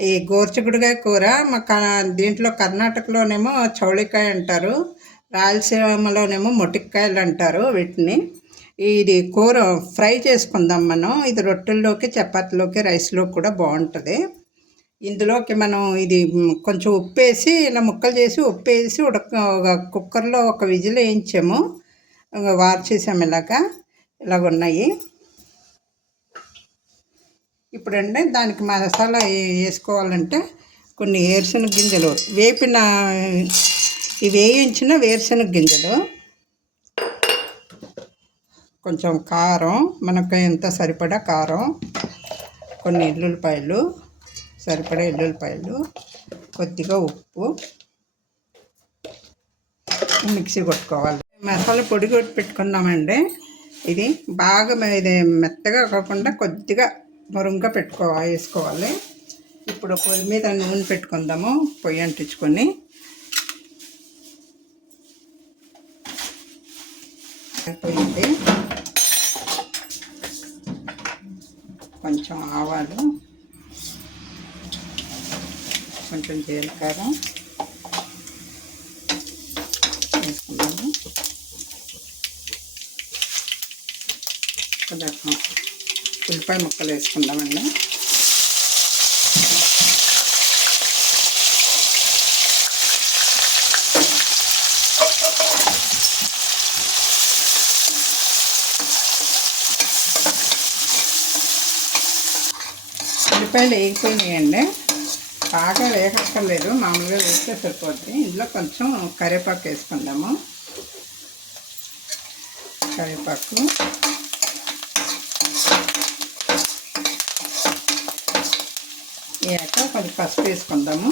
ఈ గోర్చిగుడికాయ కూర మా దీంట్లో కర్ణాటకలోనేమో చౌళికాయ అంటారు రాయలసీమలోనేమో మొటిక్కాయలు అంటారు వీటిని. ఇది కూర ఫ్రై చేసుకుందాం మనం. ఇది రొట్టెల్లోకి చపాతీలోకి రైస్లో కూడా బాగుంటుంది. ఇందులోకి మనం ఇది కొంచెం ఉప్పు వేసి ఇలా ముక్కలు చేసి ఉప్పు వేసి ఉడక ఒక కుక్కర్లో ఒక విజిల్ వేయించాము. వార్చేసాము ఇలాగా. ఇలాగ ఉన్నాయి ఇప్పుడంటే దానికి మసాలా వేసుకోవాలంటే కొన్ని వేరుశనగ గింజలు. వేపిన ఇవి వేయించిన వేరుశనగ గింజలు కొంచెం కారం మనకు ఎంత సరిపడా కారం కొన్ని ఎల్లుల్లిపాయలు సరిపడా ఎల్లుల్లిపాయలు కొద్దిగా ఉప్పు మిక్సీ కొట్టుకోవాలి. మసాలా పొడి కొట్టి పెట్టుకున్నామండి ఇది బాగా ఇది మెత్తగా కాకుండా కొద్దిగా మరుగ్గా పెట్టుకోవాలి వేసుకోవాలి. ఇప్పుడు పొయ్యి మీద నూనె పెట్టుకుందాము పొయ్యి అంటించుకొని. అయిపోయింది. కొంచెం ఆవాలు కొంచెం జీలకర్ర వేసుకున్నాము కొంచెం ఉల్లిపాయ ముక్కలు వేసుకుందామండి. ఉల్లిపాయలు వేగిపోయినాయండి. బాగా వేగక్కర్లేదు మామూలుగా వేస్తే సరిపోద్ది. ఇందులో కొంచెం కరివేపాకు వేసుకుందాము. కరివేపాకు. వేయాక కొంచెం పసుపు వేసుకుందాము.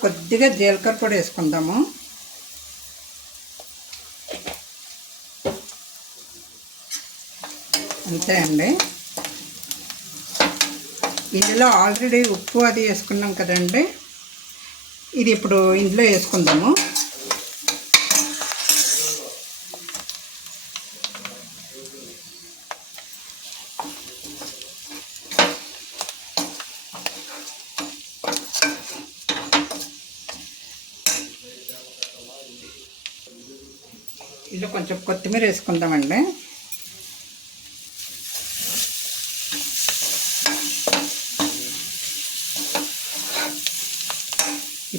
కొద్దిగా జీలకర్ర పొడి వేసుకుందాము. అంతే అండి. ఇందులో ఆల్రెడీ ఉప్పు అది వేసుకున్నాం కదండి. ఇది ఇప్పుడు ఇందులో వేసుకుందాము. ఇందులో కొంచెం కొత్తిమీర వేసుకుందామండి.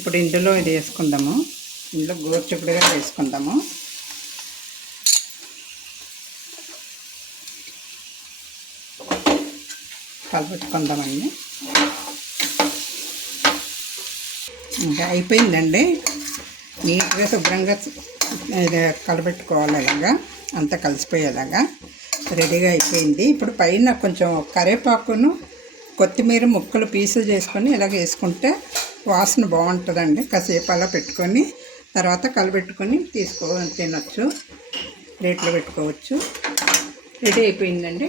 ఇప్పుడు ఇందులో ఇది వేసుకుందాము. ఇందులో గోరుచిక్కుడుగా వేసుకుందాము. కలపెట్టుకుందామండి ఇంకా అయిపోయిందండి. నీట్గా శుభ్రంగా ఇది కలపెట్టుకోవాలి ఇలాగా అంతా కలిసిపోయేలాగా. రెడీగా అయిపోయింది. ఇప్పుడు పైన కొంచెం కరివేపాకును కొత్తిమీర ముక్కలు పీసులు చేసుకొని ఇలాగ వేసుకుంటే వాసన బాగుంటుందండి. కాసేపు అలా పెట్టుకొని తర్వాత కలబెట్టుకొని తీసుకో తినచ్చు. ప్లేట్లో పెట్టుకోవచ్చు. రెడీ అయిపోయిందండి.